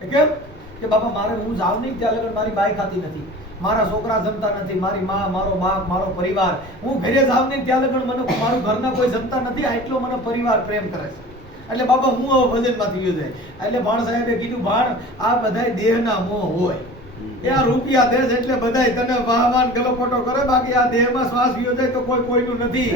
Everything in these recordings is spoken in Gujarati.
કેમ કે બાપા મારે હું જાઉં નહીં ત્યાં લગન મારી બાઈ ખાતી નથી, મારા છોકરા જમતા નથી, મારી માં, મારો બાપ, મારો પરિવાર, હું ઘરે જાઉં નહીં ત્યાં લગન મને મારું ઘરના કોઈ જમતા નથી, આટલો મને પરિવાર પ્રેમ કરે છે. એટલે બાપા હું હવે વજનમાંથી ગયો જાય. એટલે ભાણ સાહેબે કીધું, ભાણ આ બધાય દેહના મોહ હોય, એ આ રૂપિયા દેશ એટલે બધાય તને વાહવાન ગલપોટો કરે, બાકી આ દેહમાં શ્વાસ ગયો જાય તો કોઈ કોઈનું નથી.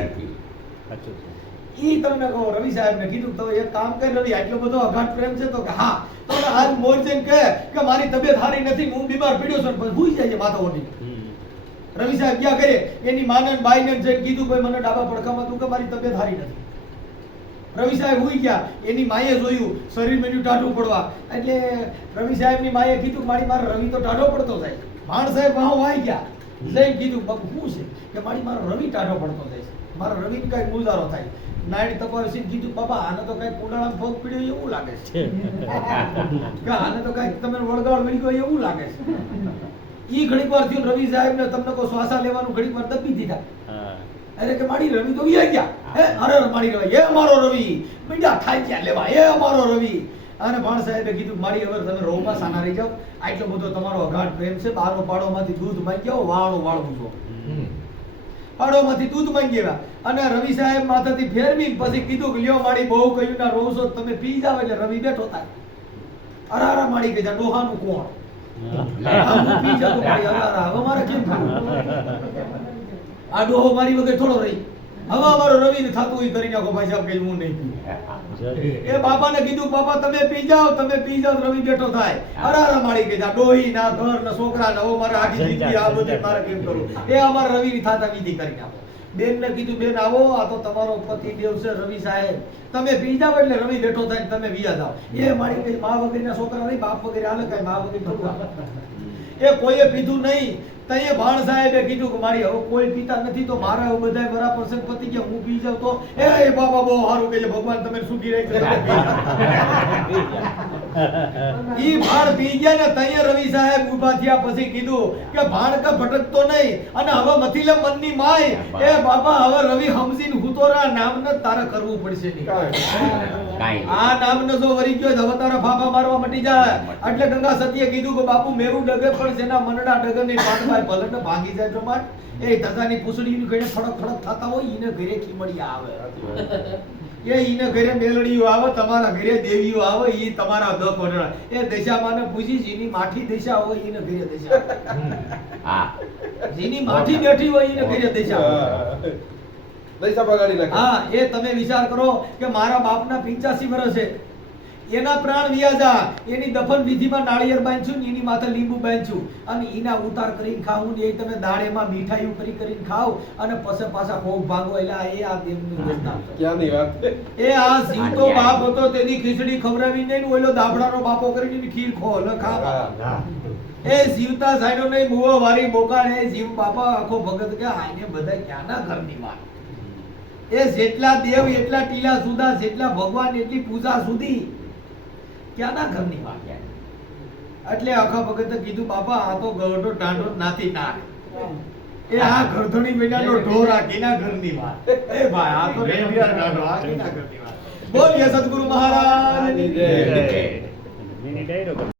ઈ તમને કહો રવિ સાહેબને કીધું તો એક કામ કર રવિ, આટલો બધો અઘાટ પ્રેમ છે તો કે હા, તો હાલ મોરજન કહે કે મારી તબિયત સારી નથી, હું બીમાર પડ્યો છું, પણ ભૂઈ જાય માથા ઓઢી. રવિ સાહેબ ક્યાં કરે, એની માને બાઈને જઈને કીધું ભાઈ મને ડાબા પડખામાં તું કે મારી તબિયત સારી નથી. રવિ સાહેબ હુઈ ગયા, એની માએ જોયું શરીર મેન્યુ ટાઢું પડવા, એટલે રવિ સાહેબની માએ કીધું મારો રવિ તો ટાઢો પડતો જાય. ભાણ સાહેબ વાહ વાઈ ગયા, જઈને કીધું બાપુ શું છે કે મારો રવિ ટાઢો પડતો જાય છે, મારો રવિ કઈ ગુજારો થાય. નાયણ તપાસી કીધું બાપા આને તો કઈ કુંડાળામાં પગ પીડ્યો એવું લાગે છે, કે આને તો કઈ તમે વળગાડ મળી ગયો એવું લાગે છે. ઈ ઘડીક વાર થયું રવિ સાહેબ ને તમને કોઈ શ્વાસા લેવાનું ઘડીક વાર દબી દીધા. અરે કે મારી રવિ તો વિયા ગયા, હે અરે મારી રવિ, એ અમારો રવિ બીજા થાય ગયા લેવા, એ અમારો રવિ. અને ભાણ સાહેબે કીધું મારી હવે તમે રોમાં સાના રહી જાઓ, આટલો બધો તમારો અઘાટ પ્રેમ છે, બારો પાડોમાંથી દૂધ માંગી આવો, વાળું વાળવું છો. પાડોમાંથી દૂધ માંગી આવ્યા અને રવિ સાહેબ માથાથી ફેરવી પછી કીધું કે લ્યો મારી બહુ કહ્યું ના રોસો તમે પી જાવ. એટલે રવિ બેઠો થાય, અરારા માડી ગઈ ડોહાનું કોણ પી જતો મારી અરારા, હવે મારે કેમ થયું, આ ડોહો મારી વગર થોડો રહી, હવે અમારો રવિ ને થતું એ કરી નાખો ભાઈ સાહેબ કે હું નહીં. એ બાપાને કીધું બાપા તમે પી જાઓ, તમે પી જાઓ. રવિ બેઠો થાય, અરારા માડી ગઈ ડોહી ના ઘર ના છોકરા ના, મારે આખી જિંદગી આ બધું મારે કેમ કરું. એ અમારા રવિ ની થાતા વિધિ કરી નાખો. બેન ને કીધું બેન આવો, આ તો તમારો પતિ દેવ છે રવિ સાહેબ, તમે પી જાઓ. એટલે રવિ બેઠો થાય તમે વિયા જાઓ. એ મારી કઈ મા વગર ના છોકરા નહીં, બાપ વગર હાલે કઈ મા વગર થોડું. એ કોઈએ પીધું નહીં. તઈએ ભાણ સાહેબે કીધું કે મારી હવે કોઈ પીતા નથી તો મારે હવે બધાય બરાબર છે, પતિ ગયા હું પી જાઉં તો એ બાબા બહુ સારું કે છે, ભગવાન તમે સુખી રહે. ઈ ભાણ પી ગયા ને તઈએ રવિ સાહેબ ઉભા થયા પછી કીધું કે ભાણ કા ભટકતો નહીં, અને હવે મથીલે મનની માય, એ બાબા હવે રવિ સમજીને હુતોરા નામને તારે કરવું પડશે નહીં. આ નામને જો વરી ગયો હવે તારા ફાફા મારવા મટી જાય. એટલે ગંગા સતીએ કીધું કે બાપુ મેરું ડગે પણ જેના મનડા ડગરની પાટમાં ભલે ને ભાંગી જાય પ્રમાણ, એ ધજાની પૂછડીની ઘરે ફડક ફડક થતા હોય ઈને ઘરે ખીમડી આવે, એ ઈને ઘરે મેલડીઓ આવે, તમારા ઘરે દેવીઓ આવે, ઈ તમારા દ કોડડા. એ દશામાને પૂછી જેની માઠી દશા હોય ઈને ઘરે દશા, હા જેની માઠી બેઠી હોય ઈને ઘરે દશા. દશા બગાડી નાખે. હા એ તમે વિચાર કરો કે મારા બાપના 85 વર્ષ છે, એના પ્રાણ વ્યાજા, એની દફન વિધિમાં નાળિયેર બાંધ્યું, એની માથે લીંબુ બાંધ્યું, અને એના ઉતાર કરીને ખાવું ને એ તમે દાળેમાં મીઠાઈઓ કરીને ખાવ અને પછી પાછા ભોગ ભાંગો. એટલે એ આ દેવનું દસ્તાર છે. ક્યાંની વાત? એ આ જીવતો બાપ હતો તેની ખીચડી ખવડાવી નહીં, ઓલો દાબડાનો બાપો કરીને ખીર ખો ન ખાવા. એ જીવતા સાઈડો નહીં મુવો વારી બોકાણ, એ જીવ બાપા આખો ભગત કે આને બધા ક્યાંના ઘરની વાત. એ જેટલા દેવ એટલા ટીલા સુધા, જેટલા ભગવાન એટલી પૂજા સુધી, ક્યાંના ઘરની વાત. એટલે આખા ભગતે કીધું બાપા આ તો ગઢો ટાંડો નાથી નાક, એ આ ગરધણી બેડાનો ઢોર, આ કેના ઘરની વાત. એ ભાઈ આ તો રેડિયા ટાંડો, આ કેના ઘરની વાત. બોલીએ સદગુરુ મહારાજ ની જય.